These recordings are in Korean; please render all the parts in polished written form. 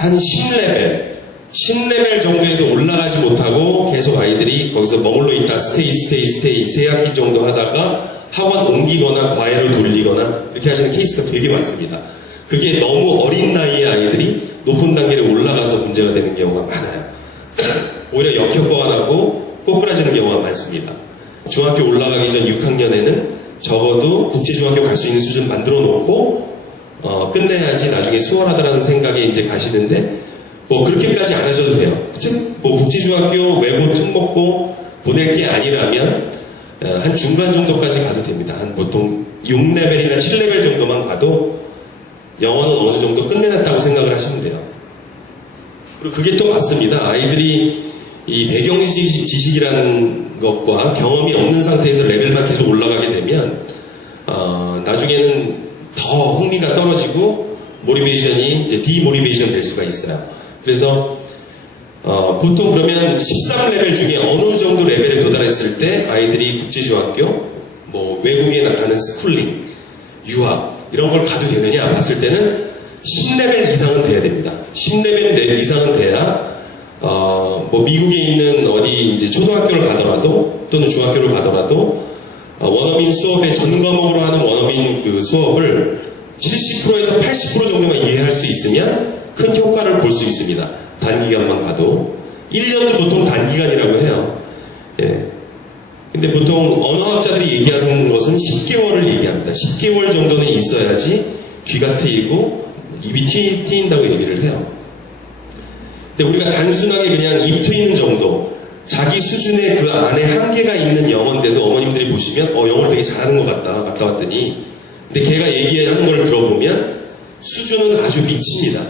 한 10레벨 정도에서 올라가지 못하고 계속 아이들이 거기서 머물러 있다 스테이 3학기 정도 하다가 학원 옮기거나 과외로 돌리거나 이렇게 하시는 케이스가 되게 많습니다. 그게 너무 어린 나이에 아이들이 높은 단계로 올라가서 문제가 되는 경우가 많아요. 오히려 역효과가 나고 꼬꾸라지는 경우가 많습니다. 중학교 올라가기 전 6학년에는 적어도 국제중학교 갈 수 있는 수준 만들어 놓고 끝내야지 나중에 수월하다라는 생각에 이제 가시는데 뭐 그렇게까지 안 하셔도 돼요. 뭐 국제중학교 외고 특목고 보낼 게 아니라면 한 중간 정도까지 가도 됩니다. 한 보통 6레벨이나 7레벨 정도만 가도 영어는 어느 정도 끝내놨다고 생각을 하시면 돼요. 그리고 그게 또 맞습니다. 아이들이 이 배경 지식이라는 것과 경험이 없는 상태에서 레벨만 계속 올라가게 되면 나중에는 더 흥미가 떨어지고 모티베이션이 이제 디모티베이션 될 수가 있어요. 그래서 보통 그러면 13레벨 중에 어느 정도 레벨에 도달했을 때 아이들이 국제중학교, 뭐 외국에 나가는 스쿨링, 유학 이런 걸 가도 되느냐 봤을 때는 10레벨 이상은 돼야 됩니다. 10레벨 이상은 돼야 뭐 미국에 있는 어디 이제 초등학교를 가더라도 또는 중학교를 가더라도 원어민 수업의 전 과목으로 하는 원어민 그 수업을 70%에서 80% 정도만 이해할 수 있으면 큰 효과를 볼 수 있습니다. 단기간만 가도 1년도 보통 단기간이라고 해요. 예. 근데 보통 언어학자들이 얘기하는 것은 10개월을 얘기합니다. 10개월 정도는 있어야지 귀가 트이고 입이 트인다고 얘기를 해요. 근데 우리가 단순하게 그냥 입 트이는 정도, 자기 수준의 그 안에 한계가 있는 영어인데도 어머님들이 보시면 영어를 되게 잘하는 것 같다 갔다 왔더니, 근데 걔가 얘기하는 걸 들어보면 수준은 아주 미칩니다.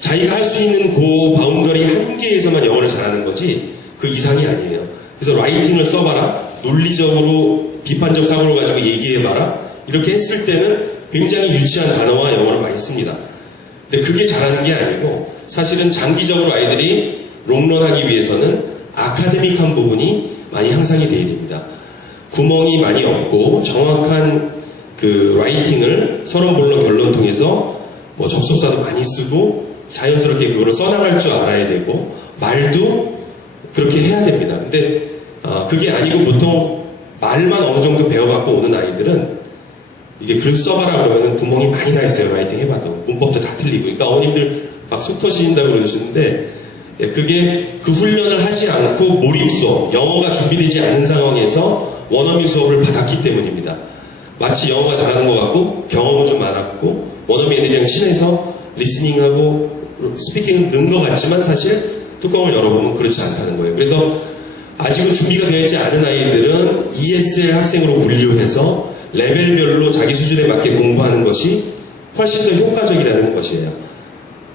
자기가 할 수 있는 그 바운더리 한계에서만 영어를 잘하는 거지 그 이상이 아니에요. 그래서 라이팅을 써봐라, 논리적으로 비판적 사고를 가지고 얘기해봐라, 이렇게 했을 때는 굉장히 유치한 단어와 영어를 많이 씁니다. 근데 그게 잘하는 게 아니고 사실은 장기적으로 아이들이 롱런하기 위해서는 아카데믹한 부분이 많이 향상이 돼야 됩니다. 구멍이 많이 없고 정확한 그 라이팅을 서론 본론 결론 통해서 뭐 접속사도 많이 쓰고 자연스럽게 그거를 써나갈 줄 알아야 되고 말도 그렇게 해야 됩니다. 근데 그게 아니고 보통 말만 어느 정도 배워갖고 오는 아이들은 이게 글 써봐라 그러면 구멍이 많이 나 있어요. 라이팅 해봐도 문법도 다 틀리고. 그러니까 어머님들 막 속 터지신다고 그러시는데 그게 그 훈련을 하지 않고 몰입 수업, 영어가 준비되지 않은 상황에서 원어민 수업을 받았기 때문입니다. 마치 영어가 잘하는 것 같고 경험은 좀 많았고 원어민 애들이랑 친해서 리스닝하고 스피킹은 는 것 같지만 사실 뚜껑을 열어보면 그렇지 않다는 거예요. 그래서 아직은 준비가 되어 있지 않은 아이들은 ESL 학생으로 분류해서 레벨별로 자기 수준에 맞게 공부하는 것이 훨씬 더 효과적이라는 것이에요.